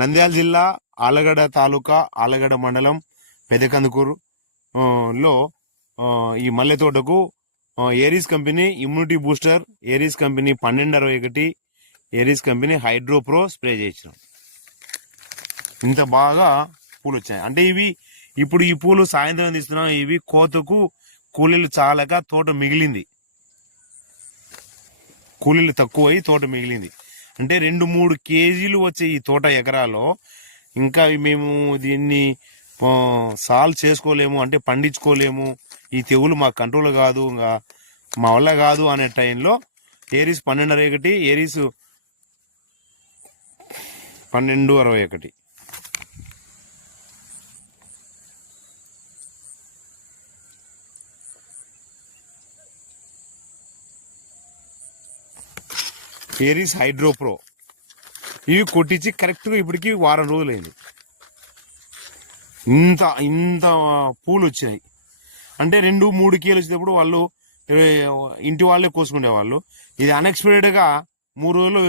నంద్యాల జిల్లా ఆలగడ్డ తాలూకా ఆలగడ్డ మండలం పెదకందుకూరు లో ఈ మల్లె తోటకు Aries company immunity booster, Aries company 1261, Aries company hydro pro spray చేయించాం. ఇంత బాగా పూలు వచ్చాయి. అంటే ఇవి ఇప్పుడు ఈ పూలు సాయంత్రం తీస్తున్నాం. ఇవి కోతకు కూలీలు చాలక తోట మిగిలింది, కూలీలు తక్కువై తోట మిగిలింది. అంటే 2-3 కేజీలు వచ్చే ఈ తోట ఎకరాలో ఇంకా మేము దీన్ని సాల్వ్ చేసుకోలేము, అంటే పండించుకోలేము, ఈ తెగులు మా కంట్రోల్ కాదు, ఇంకా మా వల్ల కాదు అనే టైంలో Aries 1261, Aries 1261 Aries hydro pro ఇవి కొట్టించి కరెక్ట్గా ఇప్పటికి వారం రోజులైంది. ఇంత ఇంత పూలు వచ్చాయి. అంటే 2-3 కేలు వచ్చేటప్పుడు వాళ్ళు ఇంటి వాళ్ళే కోసుకునేవాళ్ళు. ఇది అన్ఎక్స్పెక్టెడ్గా 3 రోజులు